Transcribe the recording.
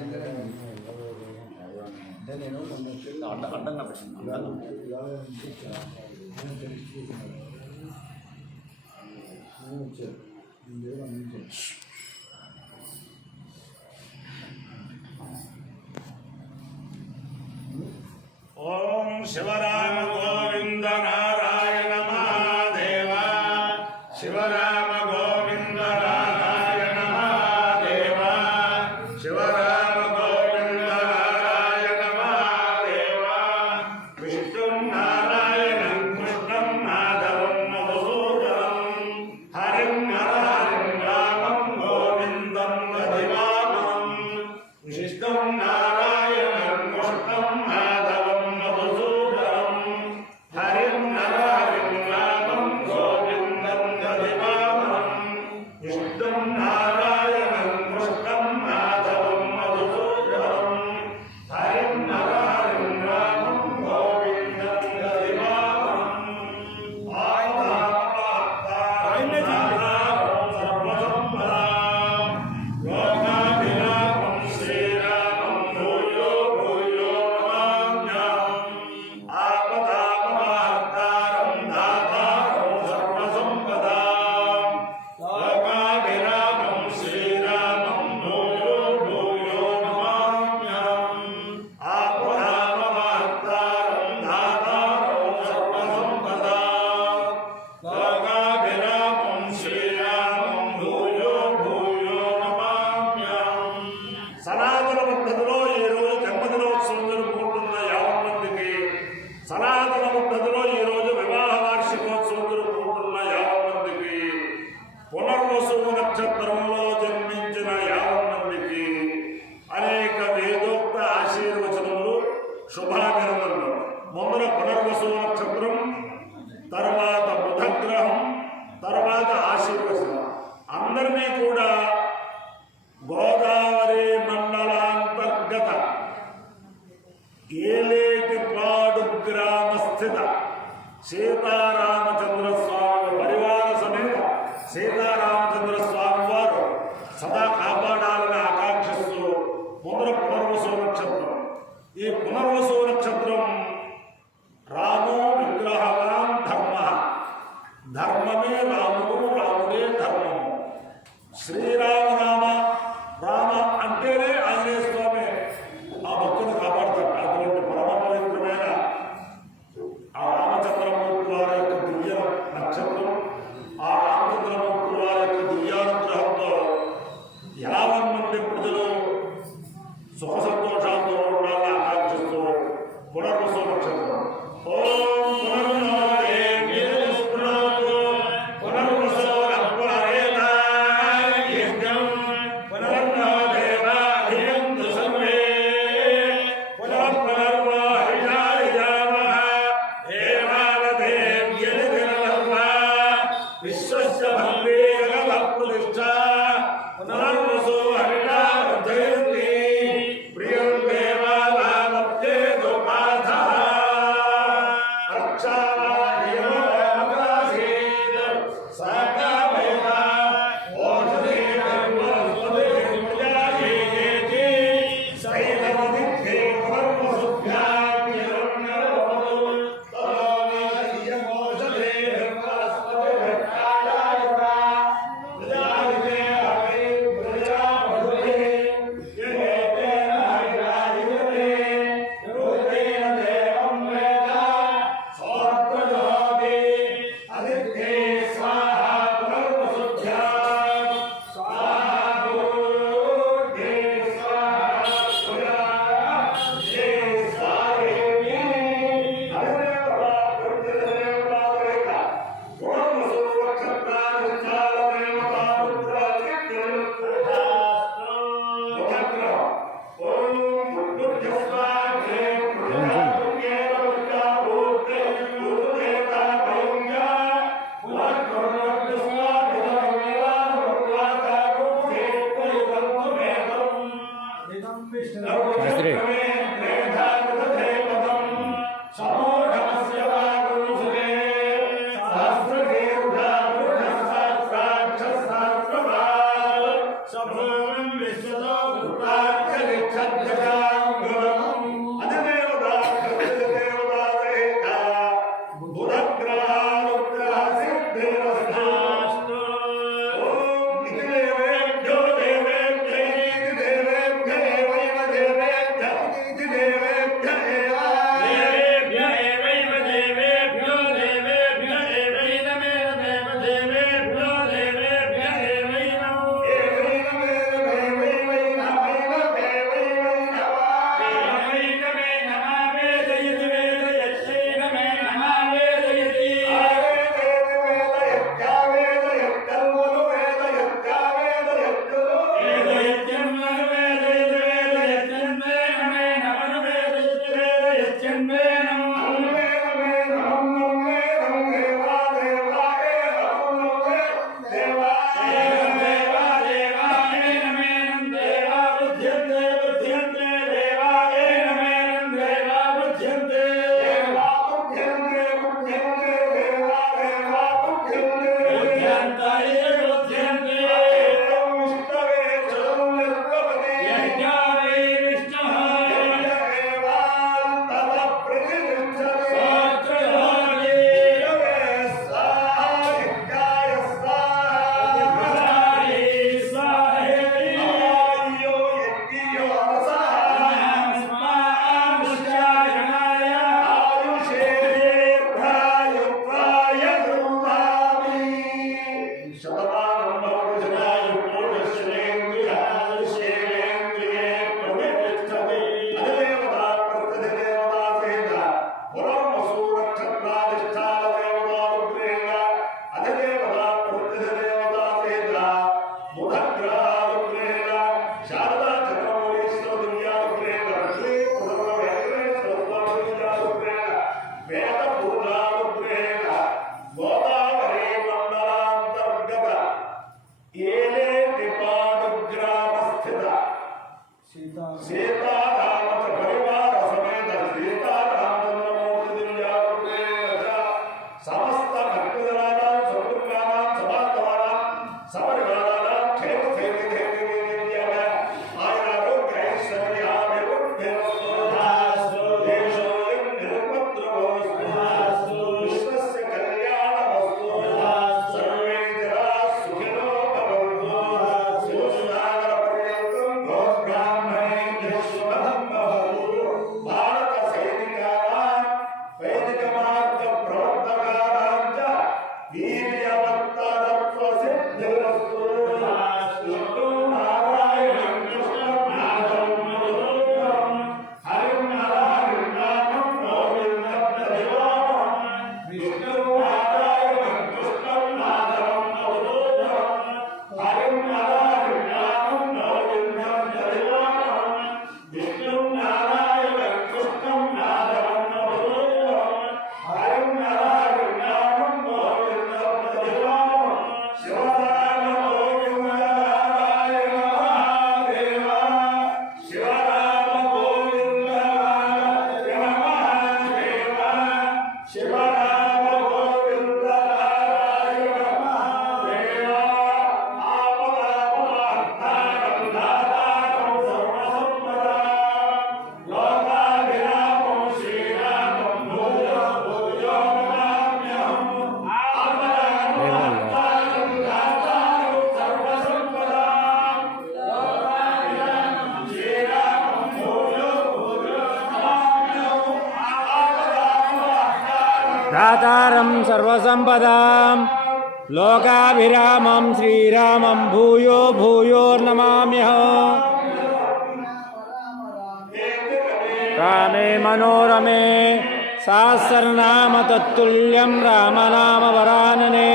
అంటే నేను అడ్డంగా పెట్టాను. ఓం శివరామ గోవింద నారాయణ మహాదేవ శివరామ గోవింద నారాయణ మహాదేవ శివరామ గోవింద నారాయణ మహాదేవ విష్ణుం నారాయణం కృష్ణం మాధవం మధుసూదనం హరిం నారాయణం రామం గోవిందం మధివామం విష్ణుం నారాయణం కృష్ణం మాధవం మధుసూదనం హరిం నారాయణం రామం గోవిందం మధివామం విష్ణుం నారాయణం కృష్ణం మాధవం మధుసూదనం హరిం నారాయణం రామం గోవిందం మధివామం సనాతన పద్ధతిలో ఈరోజు జన్మదినోత్సవం జరుపుకుంటున్న 50 మందికి, సనాతన పద్ధతిలో ఈరోజు వివాహ వార్షికోత్సవం జరుపుకుంటున్న 50 మందికి, పునర్వసు నక్షత్రంలో జన్మించిన 50 మందికి అనేక వేదోక్త ఆశీర్వచనములు, శుభాభినందనలు. మొదల పునర్వసు నక్షత్రం, తర్వాత బుధగ్రహం, తర్వాత ఆశీర్వచనం. అందరినీ కూడా గోదావరి మండలాంతర్గత ఏలేటిపాడు గ్రామస్థిత సీతారామచంద్ర స్వామి పరివార సమేత సీతారామచంద్ర స్వామి వారు సదా కాపాడాలని ఆకాంక్షిస్తూ మొదల పునర్వసు నక్షత్రం. ఈ పునర్వసు నక్షత్రం రామో విగ్రహవాన్ ధర్మ, ధర్మమే రాముడు, రాముడే ధర్మము. శ్రీరామనామ రామ అంటేనే ఆంజనేయ స్వామి ఆ భక్తులు కాపాడతారు. అటువంటి పరమ పవిత్రమైన ఆ రామచంద్రమూర్తి వారి యొక్క దివ్య నక్షత్రం, ఆ రామచంద్రమూర్తి వారి యొక్క దివ్యానుగ్రహంతో 50 మంది ప్రజలు సుఖ సంతోషాలతో ఉండాలని ఆకాంక్షిస్తూ పునర్వసు నక్షత్రం. ఓం सीताराम परिवार समेत सीतारामचंद्रमूर्ति दिव्यारूपे समस्त भक्तजनानां सकुटुम्बानां समागमानां सपरिवाराणां क्षेम स्थैर्य आयुरारोग्य ऐश्वर्याभिवृद्धिरस्तु देशोऽयं निरुपद्रवोऽस्तु विश्वस्य कल्याणमस्तु सर्वे जनाः सुखिनो भवन्तु सुसागरपर्यन्तं गोब्राह्मणेभ्यः शुभं भवतु भारतसैनिकानां वैदिकमार्गप्रवर्तकानां च वीर्यवत्तरत्वसिद्धिरस्तु विष्णु नारायणं कृष्णं माधवं मधुसूदनं हरिं नारायणं गोविन्दं दधिवामहं विष्णु नारायणं कृष्णं माधवं मधुसूदनं हरिं नारायणं गोविन्दं दधिवामहं विष्णु नारायणं कृष्णं माधवं मधुसूदनं हरिं नारायणं गोविन्दं दधिवामहं शिवराम गोविन्द नारायण महादेव शिवराम गोविन्द नारायण महादेव शिवराम गोविन्द नारायण महादेव आपदापदार्तारं दातारं सर्वसम्पदां लोकाभिरामं श्रीरामं भूयो भूयो नमाम्यहम् आपदापदार्तारं दातारं सर्वसम्पदां लोकाभिरामं श्रीरामं भूयो भूयो नमाम्यहम् आपदापदार्तारं दातारं सर्वसम्पदां लोकाभिरामं श्रीरामं भूयो भूयो नमाम्यहम् रामे मनोरमे सहस्रनाम तत्तुल्यं रामनाम वरानने